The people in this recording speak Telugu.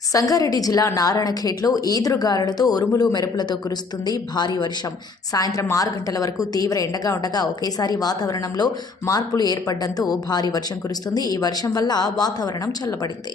సంగారెడ్డి జిల్లా నారాయణఖేట్లో ఈదురుగాలులతో ఉరుములు మెరుపులతో కురుస్తుంది భారీ వర్షం. సాయంత్రం ఆరు గంటల వరకు తీవ్ర ఎండగా ఉండగా ఒకేసారి వాతావరణంలో మార్పులు ఏర్పడడంతో భారీ వర్షం కురుస్తుంది. ఈ వర్షం వల్ల వాతావరణం చల్లబడింది.